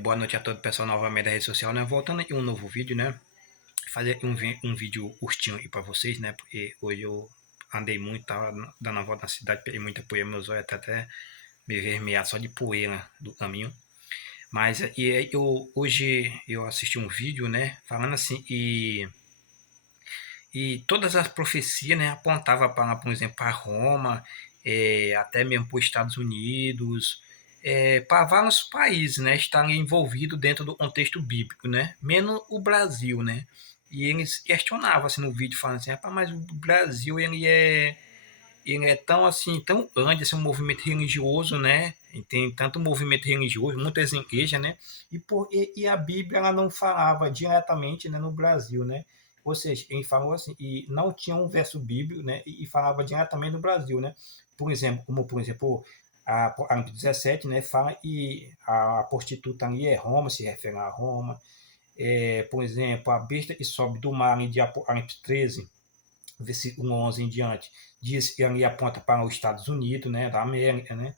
Boa noite a todo pessoal novamente da rede social, né? Voltando aqui um novo vídeo, né? Fazer um vídeo curtinho aí pra vocês, né? Porque hoje eu andei muito, tava dando a volta na cidade, peguei muita poeira, meus olhos até me vermelhar só de poeira do caminho. Mas hoje eu assisti um vídeo, né? Falando assim, e todas as profecias, né? Apontavam para, por exemplo, para Roma, até mesmo para os Estados Unidos, para vários países, né, estarem envolvidos dentro do contexto bíblico, né, menos o Brasil, né, e eles questionavam assim no vídeo falando assim, mas o Brasil ele é tão assim tão grande, assim, um movimento religioso, né, e tem tanto movimento religioso, muitas igrejas, né, e a Bíblia ela não falava diretamente, né, no Brasil, né, ou seja, ele falou assim, e não tinha um verso bíblico, né, e falava diretamente no Brasil, né, por exemplo, Apocalipse 17, né, fala e a prostituta ali é Roma, se refere a Roma, por exemplo, a besta que sobe do mar de Apocalipse 13, versículo 11 em diante, diz que ali aponta para os Estados Unidos, né, da América, né,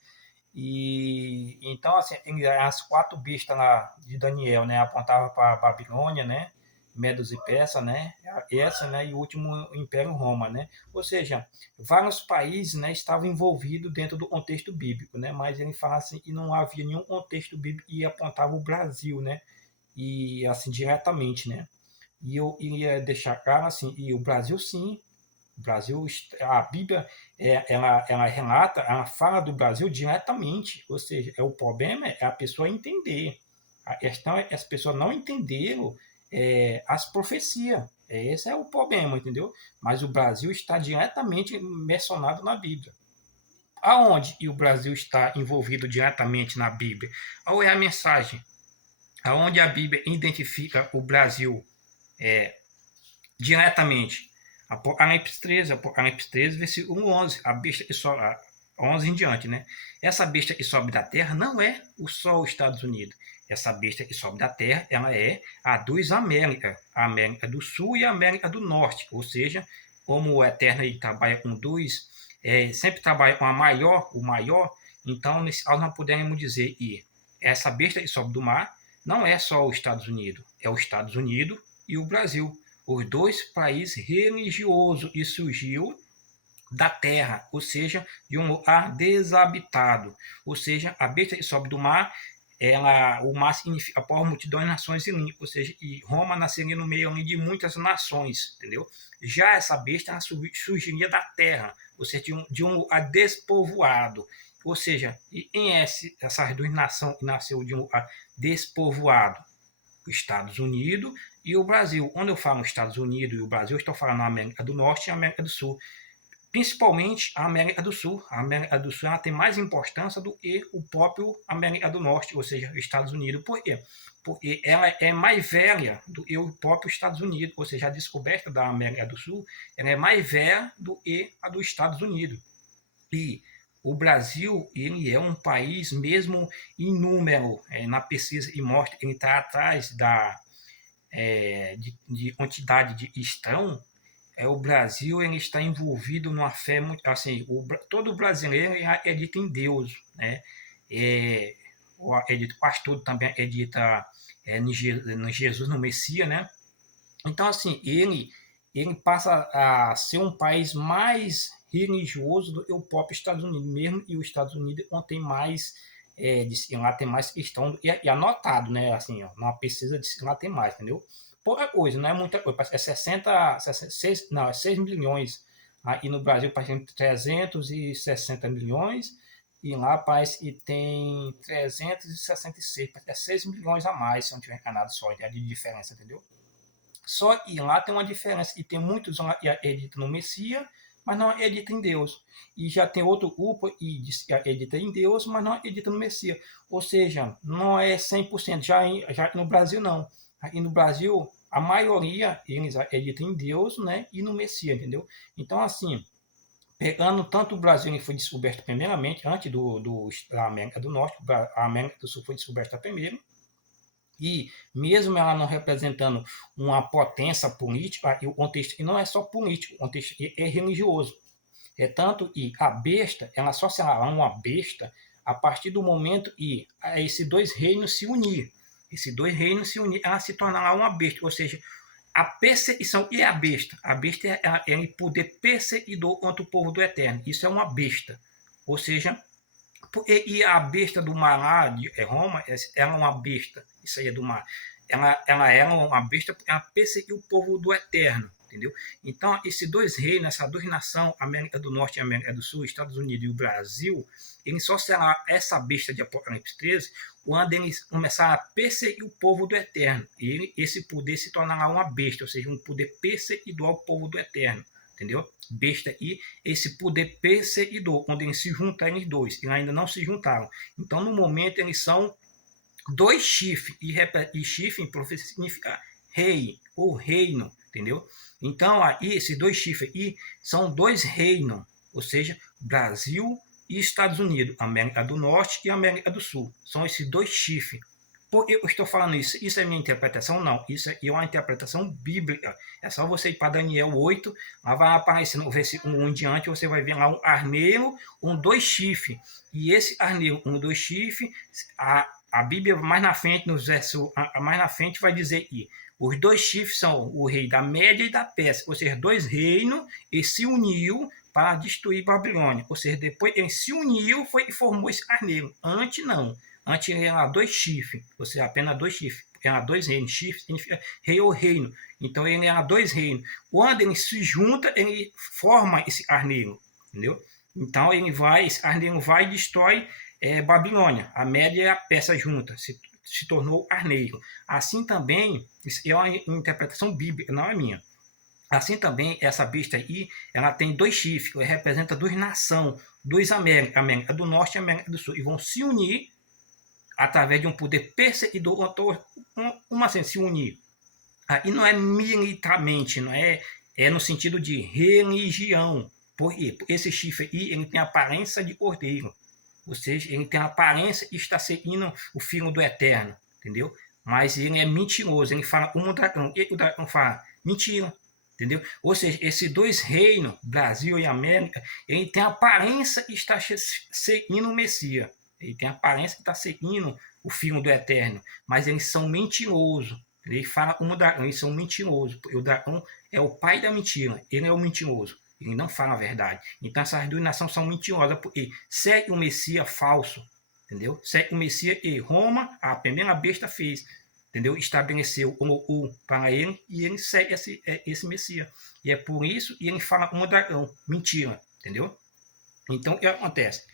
e então assim, as quatro bestas lá de Daniel, né, apontavam para a Babilônia, né, Medos e Persa, né, essa, né, e o último Império Roma, né, ou seja, vários países, né, estavam envolvidos dentro do contexto bíblico, né, mas ele fala assim, e não havia nenhum contexto bíblico e apontava o Brasil, né, e assim diretamente, né, e eu iria deixar claro assim, e o Brasil sim, o Brasil, a Bíblia, ela relata, ela fala do Brasil diretamente, ou seja, o problema é a pessoa entender. A questão é que as pessoas não entenderam as profecias. Esse é o problema, entendeu? Mas o Brasil está diretamente mencionado na Bíblia. Aonde o Brasil está envolvido diretamente na Bíblia? Qual é a mensagem? Aonde a Bíblia identifica o Brasil diretamente? Apocalipse 13, versículo 11, a besta que sobe, 11 em diante, né? Essa besta que sobe da terra não é só os Estados Unidos. Essa besta que sobe da terra, ela é a duas Américas, a América do Sul e a América do Norte. Ou seja, como o Eterno ele trabalha com dois, sempre trabalha com o maior, então nós não podemos dizer que essa besta que sobe do mar não é só os Estados Unidos, é os Estados Unidos e o Brasil, os dois países religiosos, e surgiu da terra, ou seja, de um lugar desabitado. Ou seja, a besta que sobe do mar, o mar significa por multidão de nações e línguas, ou seja, e Roma nasceria no meio de muitas nações, entendeu? Já essa besta surgiria da terra, ou seja, de um lugar despovoado. Ou seja, essas duas nações nasceu de um lugar despovoado, os Estados Unidos e o Brasil. Quando eu falo Estados Unidos e o Brasil, eu estou falando a América do Norte e a América do Sul. Principalmente a América do Sul. A América do Sul ela tem mais importância do que o próprio América do Norte, ou seja, os Estados Unidos. Por quê? Porque ela é mais velha do que o próprio Estados Unidos, ou seja, a descoberta da América do Sul ela é mais velha do que a dos Estados Unidos. E o Brasil ele é um país mesmo em número, na pesquisa e mostra, ele está atrás de quantidade de estão, o Brasil ele está envolvido numa fé muito assim, todo brasileiro acredita em Deus, né? É, o pastor também acredita no Jesus, no Messias, né? Então assim ele passa a ser um país mais religioso do que o próprio Estados Unidos, mesmo e os Estados Unidos contém mais lá tem mais questão, e anotado, né? Assim, ó, numa pesquisa de lá tem mais, entendeu? Pouca coisa, não é muita coisa, é 6, não, é 6 milhões. Aí no Brasil parece que tem 360 milhões, e lá parece que tem 366, é 6 milhões a mais, se eu não tiver enganado só, de diferença, entendeu? Só que lá tem uma diferença, e tem muitos que acreditam no Messias, mas não acreditam em Deus. E já tem outro grupo que diz que acredita em Deus, mas não acredita no Messias. Ou seja, não é 100%, já no Brasil não. Aqui no Brasil, a maioria, eles acreditam em Deus, né, e no Messias, entendeu? Então, assim, pegando tanto o Brasil, que foi descoberto primeiramente, antes da América do Norte, a América do Sul foi descoberta primeiro, e mesmo ela não representando uma potência política, o contexto não é só político, o contexto é religioso. É tanto que a besta, ela só será uma besta a partir do momento que esses dois reinos se unir. Esses dois reinos se unir, ela se tornará uma besta, ou seja, a perseguição e a besta. A besta é o poder perseguidor contra o povo do Eterno. Isso é uma besta. Ou seja, e a besta do mar lá de Roma, ela é uma besta. Isso aí é do mar. Ela era uma besta porque ela perseguiu o povo do Eterno. Entendeu? Então, esses dois reinos, essas duas nações, América do Norte e América do Sul, Estados Unidos e o Brasil, eles só será essa besta de Apocalipse 13 quando eles começarem a perseguir o povo do Eterno. E esse poder se tornará uma besta, ou seja, um poder perseguidor ao povo do Eterno. Entendeu? Besta e esse poder perseguidor, quando eles se juntarem os dois. Eles ainda não se juntaram. Então, no momento, eles são dois chifres. E chifre em profecia significa rei ou reino. Entendeu? Então, aí, esses dois chifres aí são dois reinos, ou seja, Brasil e Estados Unidos, América do Norte e América do Sul. São esses dois chifres. Por que eu estou falando isso? Isso é minha interpretação? Não. Isso é uma interpretação bíblica. É só você ir para Daniel 8, lá vai aparecer no versículo 1 em diante, você vai ver lá um arneiro, dois chifres. E esse arneiro, dois chifres, a Bíblia mais na frente, nos versos mais na frente, vai dizer que os dois chifres são o rei da Média e da Pérsia, ou seja, dois reinos, e se uniu para destruir Babilônia. Ou seja, depois ele se uniu e formou esse carneiro. Antes não. Antes ele era dois chifres, ou seja, apenas dois chifres. Porque era dois reinos. Chifre significa rei ou reino. Então ele era dois reinos. Quando ele se junta, ele forma esse carneiro. Entendeu? Então esse carneiro vai e destrói Babilônia. A Média e a Pérsia juntas. Se tornou arneiro. Assim também, isso é uma interpretação bíblica, não é minha. Assim também, essa besta aí, ela tem dois chifres, ela representa duas nações, duas Américas, América do Norte e América do Sul, e vão se unir através de um poder perseguidor, como assim se unir? E não é militarmente, não é no sentido de religião. Por quê? Esse chifre aí, ele tem a aparência de cordeiro. Ou seja, ele tem a aparência de estar seguindo o Filho do Eterno, entendeu? Mas ele é mentiroso, ele fala como o dragão. E o dragão fala mentira, entendeu? Ou seja, esses dois reinos, Brasil e América, ele tem a aparência de estar seguindo o Messias. Ele tem a aparência de estar seguindo o Filho do Eterno, mas eles são mentirosos. Ele fala como o dragão, eles são mentirosos. O dragão é o pai da mentira, ele é o mentiroso. Ele não fala a verdade. Então essas duas nações são mentirosas, porque segue o Messias falso, entendeu? Segue o Messias e Roma, a primeira besta fez, entendeu? Estabeleceu o para ele e ele segue esse Messias. E é por isso que ele fala como dragão, mentira, entendeu? Então o que acontece?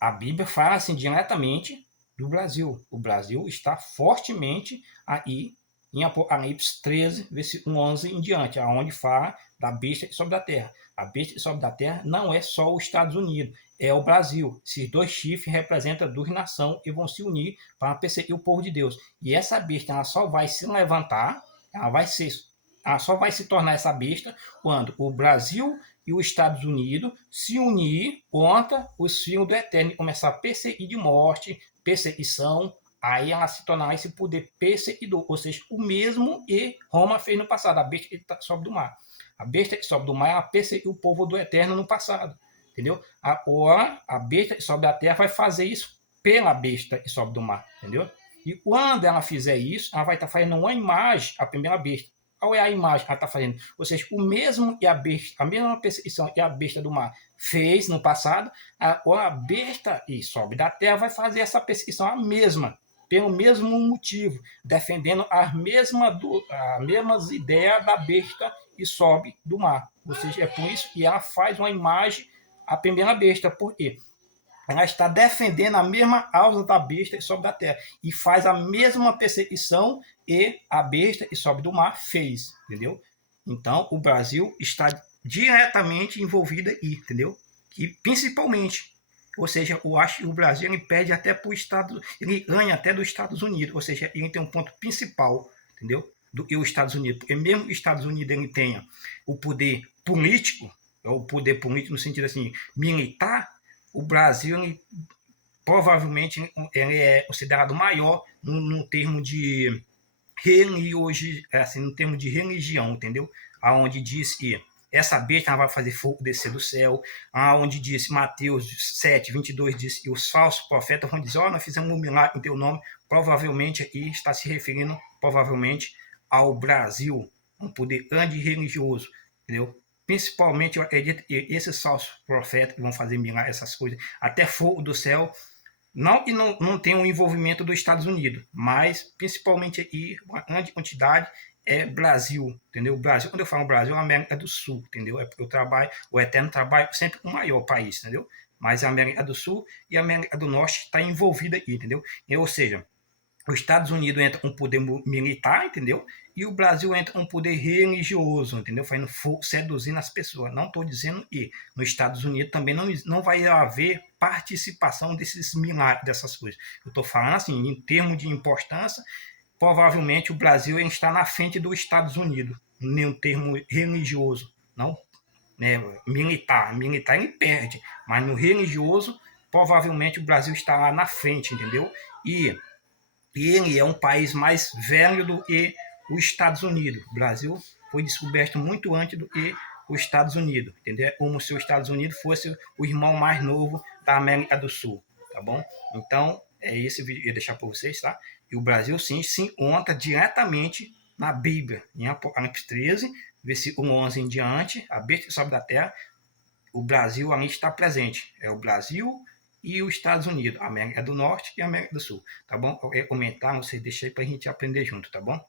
A Bíblia fala assim diretamente do Brasil. O Brasil está fortemente aí em Apocalipse 13, versículo 11 em diante, aonde fala da besta que sobe da terra. A besta que sobe da terra não é só os Estados Unidos, é o Brasil. Esses dois chifres representam duas nações e vão se unir para perseguir o povo de Deus. E essa besta ela só vai se levantar, ela só vai se tornar essa besta quando o Brasil e os Estados Unidos se unir contra os filhos do Eterno e começar a perseguir de morte, perseguição. Aí ela se tornará esse poder perseguidor, ou seja, o mesmo que Roma fez no passado, a besta que sobe do mar. A besta que sobe do mar, ela perseguiu o povo do Eterno no passado, entendeu? Agora, a besta que sobe da terra vai fazer isso pela besta que sobe do mar, entendeu? E quando ela fizer isso, ela vai estar fazendo uma imagem, a primeira besta. Qual é a imagem que ela está fazendo? Ou seja, o mesmo que a mesma perseguição que a besta do mar fez no passado, agora a besta que sobe da terra vai fazer essa perseguição a mesma, pelo mesmo motivo, defendendo as mesmas ideias da besta que sobe do mar. Ou seja, é por isso que ela faz uma imagem, a primeira besta. Por quê? Ela está defendendo a mesma causa da besta que sobe da terra. E faz a mesma perseguição que a besta que sobe do mar fez. Entendeu? Então, o Brasil está diretamente envolvido aí, entendeu? E principalmente, ou seja, eu acho que o Brasil ele perde até para o Estado, ele ganha até dos Estados Unidos, ou seja, ele tem um ponto principal, entendeu? Do que os Estados Unidos, porque mesmo os Estados Unidos ele tenha o poder político, ou o poder político no sentido assim, militar, o Brasil ele, provavelmente ele é considerado maior no termo de assim, no termo de religião, entendeu? Aonde diz que essa besta vai fazer fogo descer do céu, onde disse Mateus 7:22 diz, e os falsos profetas vão dizer, nós fizemos um milagre em teu nome, provavelmente aqui está se referindo, provavelmente, ao Brasil, um poder anti-religioso, entendeu? Principalmente, eu acredito que esses falsos profetas que vão fazer milagre, essas coisas, até fogo do céu, não que não tem o envolvimento dos Estados Unidos, mas principalmente aí, uma grande quantidade é Brasil, entendeu? Brasil, quando eu falo Brasil, é a América do Sul, entendeu? Eu trabalho, o Eterno trabalha sempre com o maior país, entendeu? Mas a América do Sul e a América do Norte está envolvida aí, entendeu? Ou seja, os Estados Unidos entra um poder militar, entendeu? E o Brasil entra um poder religioso, entendeu? Fazendo seduzindo as pessoas. Não estou dizendo que nos Estados Unidos também não vai haver participação desses milagres, dessas coisas. Eu estou falando assim, em termos de importância, provavelmente o Brasil está na frente dos Estados Unidos, em termo religioso, não, né, militar. Militar ele perde, mas no religioso, provavelmente o Brasil está lá na frente, entendeu? E ele é um país mais velho do que os Estados Unidos. O Brasil foi descoberto muito antes do que os Estados Unidos, entendeu? É como se os Estados Unidos fosse o irmão mais novo da América do Sul, tá bom? Então, é esse vídeo que eu ia deixar para vocês, tá? E o Brasil, sim, se encontra diretamente na Bíblia, em Apocalipse 13, versículo 11 em diante, a besta que sobe da terra, o Brasil ali está presente. É o Brasil e os Estados Unidos, a América do Norte e a América do Sul, tá bom? Qualquer comentário, você deixa aí para a gente aprender junto, tá bom?